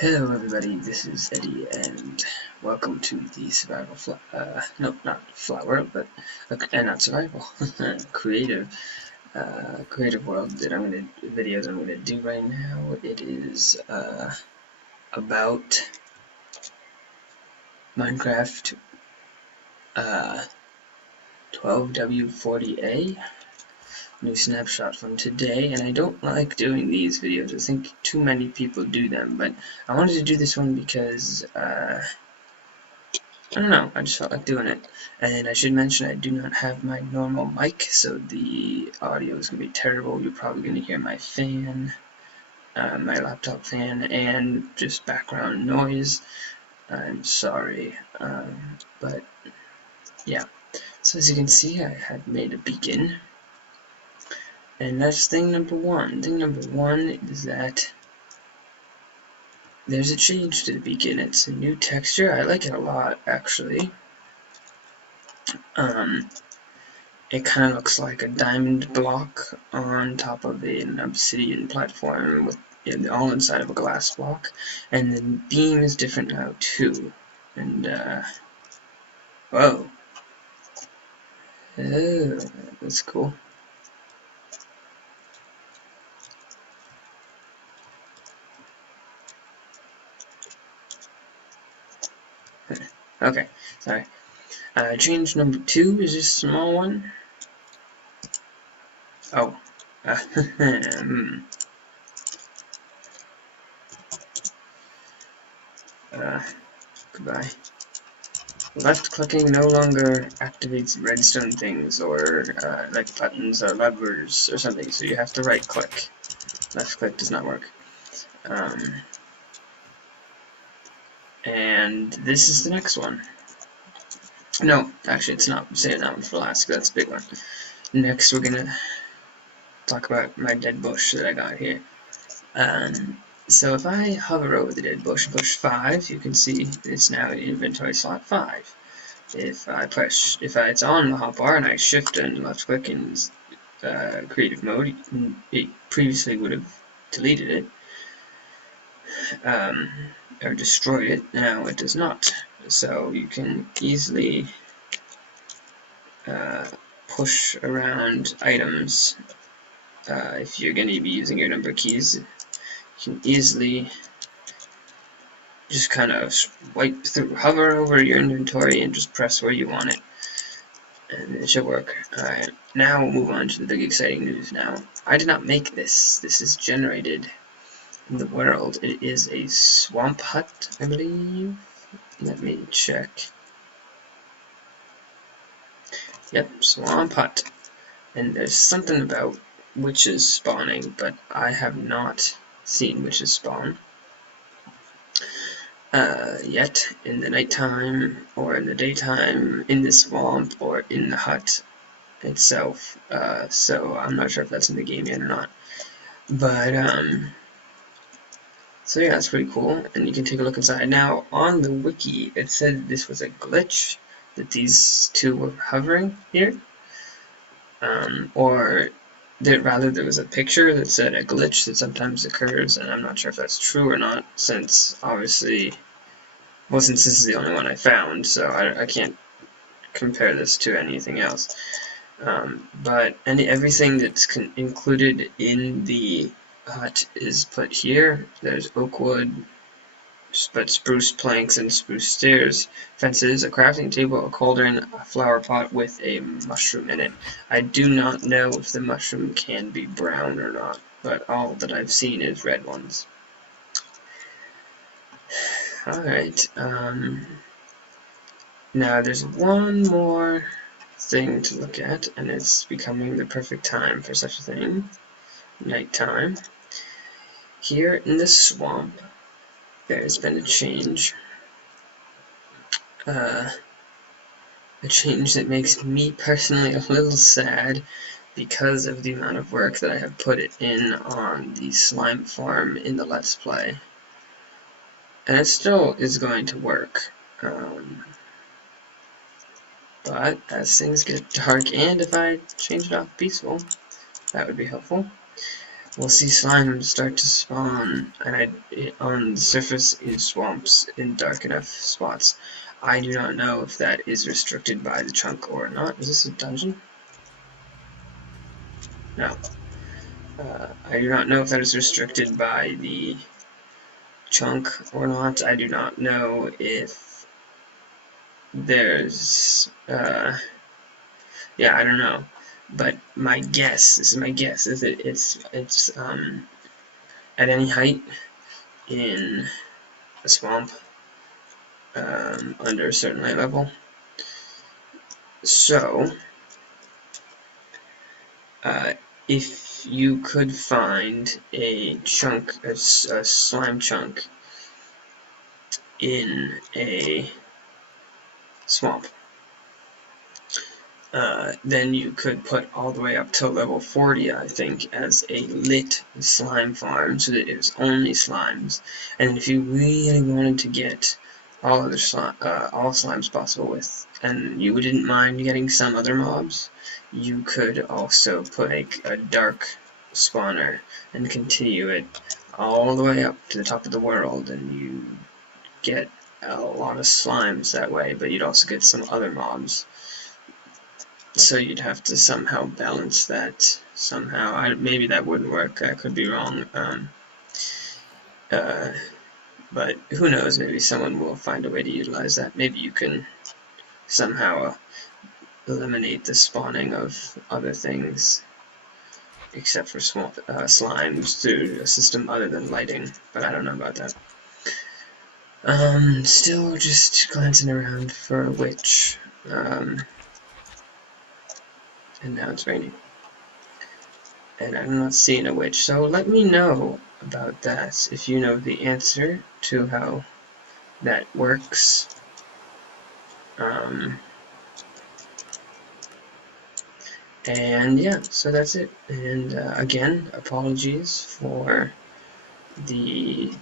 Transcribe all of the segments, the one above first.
Hello everybody, this is Eddie, and welcome to the survival no, not flat world, but not survival, creative world that video that I'm gonna do right now. It is about Minecraft 12W40A, new snapshot from today. And I don't like doing these videos. I think too many people do them, but I wanted to do this one because I don't know, I just felt like doing it. And I should mention I do not have my normal mic, so the audio is going to be terrible. You're probably going to hear my fan, my laptop fan, and just background noise. I'm sorry, but yeah. So as you can see, I have made a beacon. And that's thing number one. Thing number one is that there's a change to the beacon. It's a new texture. I like it a lot, actually. It kind of looks like a diamond block on top of an obsidian platform with all inside of a glass block. And the beam is different now too. And whoa. Oh, that's cool. Okay, sorry. Change number 2 is just a small one. Oh. Goodbye. Left clicking no longer activates redstone things or like buttons or levers or something, so you have to right click. Left click does not work. And this is the next one. No, actually it's not. I'm saving that one for last, because that's a big one. Next we're gonna talk about my dead bush that I got here. So if I hover over the dead bush and push 5, you can see it's now in inventory slot 5. If it's on the hotbar and I shift and left click in creative mode, it previously would have deleted it or destroyed it. Now it does not. So you can easily push around items if you're going to be using your number keys. You can easily just kind of swipe through, hover over your inventory and just press where you want it, and it should work. Alright, now we'll move on to the big exciting news. Now, I did not make this. This is generated in the world. It is a swamp hut, I believe. Let me check. Yep, swamp hut. And there's something about witches spawning, but I have not seen witches spawn yet in the nighttime or in the daytime in the swamp or in the hut itself. So I'm not sure if that's in the game yet or not. But so yeah, that's pretty cool, and you can take a look inside. Now on the wiki it said this was a glitch, that these two were hovering here, or rather there was a picture that said a glitch that sometimes occurs, and I'm not sure if that's true or not, since obviously, well, since this is the only one I found, so I can't compare this to anything else. But everything that's included in the hut is put here. There's oak wood, but spruce planks and spruce stairs, fences, a crafting table, a cauldron, a flower pot with a mushroom in it. I do not know if the mushroom can be brown or not, but all that I've seen is red ones. Alright, now there's one more thing to look at, and it's becoming the perfect time for such a thing. Nighttime. Here in the swamp, there's been a change. A change that makes me personally a little sad because of the amount of work that I have put in on the slime farm in the Let's Play. And it still is going to work. But as things get dark, and if I change it off peaceful, that would be helpful. we'll see slime start to spawn on the surface in swamps in dark enough spots. I do not know if that is restricted by the chunk or not. Is this a dungeon? No. I do not know if that is restricted by the chunk or not. I do not know if there's yeah, I don't know, but my guess, this is my guess, is that it's at any height in a swamp under a certain light level. So if you could find a chunk, a slime chunk in a swamp, then you could put all the way up to level 40, I think, as a lit slime farm, so that it was only slimes. And if you really wanted to get all slimes possible with, and you didn't mind getting some other mobs, you could also put a dark spawner and continue it all the way up to the top of the world, and you get a lot of slimes that way, but you'd also get some other mobs. So you'd have to somehow balance that somehow. Maybe that wouldn't work. I could be wrong. But who knows? Maybe someone will find a way to utilize that. Maybe you can somehow eliminate the spawning of other things, except for slimes, through a system other than lighting. But I don't know about that. Still just glancing around for a witch. And now it's raining. And I'm not seeing a witch, so let me know about that if you know the answer to how that works. And yeah, so that's it. And again, apologies for the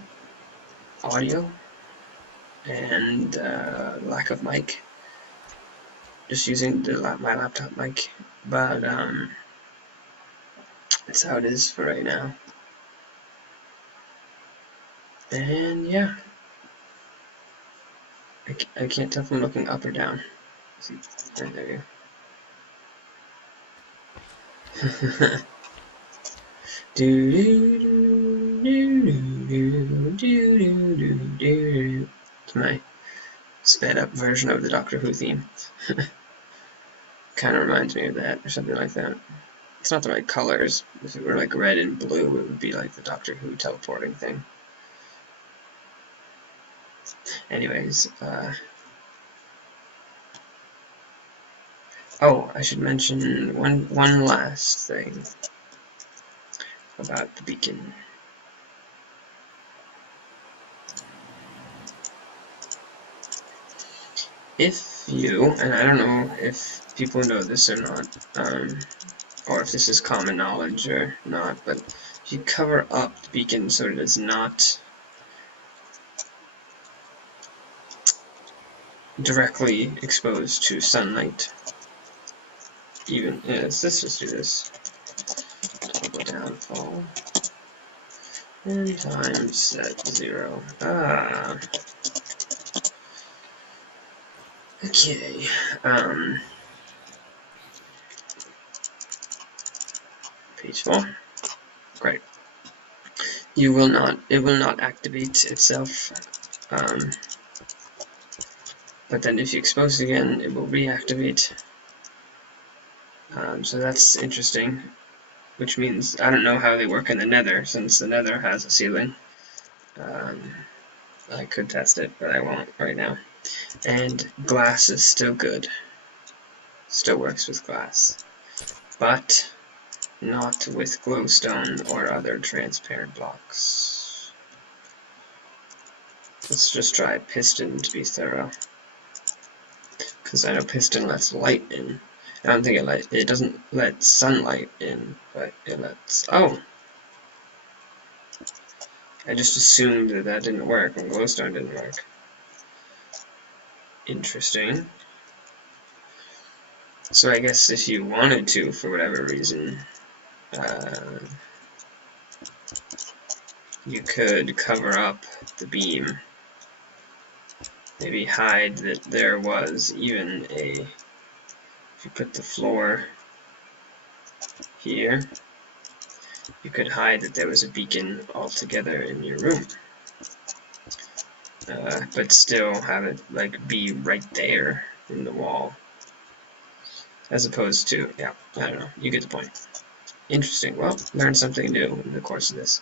audio and lack of mic. Just using my laptop mic, but that's how it is for right now. And yeah, I can't tell if I'm looking up or down. See, there you go. It's my sped up version of the Doctor Who theme. Kind of reminds me of that, or something like that. It's not the right colors. If it were like red and blue, it would be like the Doctor Who teleporting thing. Anyways, oh, I should mention one last thing about the beacon. If you, and I don't know if people know this or not, or if this is common knowledge or not, but if you cover up the beacon so it is not directly exposed to sunlight, even, let's just do this, toggle downfall, and times set 0. Okay, page 4, great. It will not activate itself, but then if you expose it again, it will reactivate. So that's interesting, which means I don't know how they work in the nether, since the nether has a ceiling. I could test it, but I won't right now. And glass is still good. Still works with glass. But not with glowstone or other transparent blocks. Let's just try piston to be thorough. Because I know piston lets light in. I don't think it doesn't let sunlight in, but it lets... Oh! I just assumed that didn't work and glowstone didn't work. Interesting. So I guess if you wanted to, for whatever reason, you could cover up the beam. Maybe hide that there was even a, if you put the floor here, you could hide that there was a beacon altogether in your room. But still have it like be right there in the wall. As opposed to, yeah, I don't know, you get the point. Interesting. Well, learned something new in the course of this.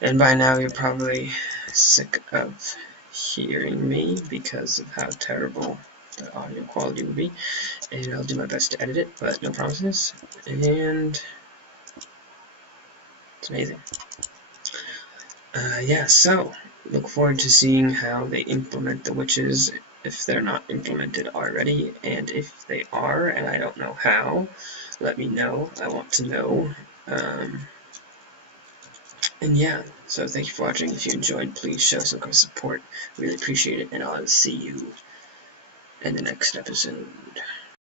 And by now you're probably sick of hearing me because of how terrible the audio quality would be. And I'll do my best to edit it, but no promises. And it's amazing. Yeah, so look forward to seeing how they implement the witches if they're not implemented already, and if they are and I don't know how, let me know. I want to know. And yeah, so thank you for watching. If you enjoyed, please show some kind of support. Really appreciate it, and I'll see you in the next episode.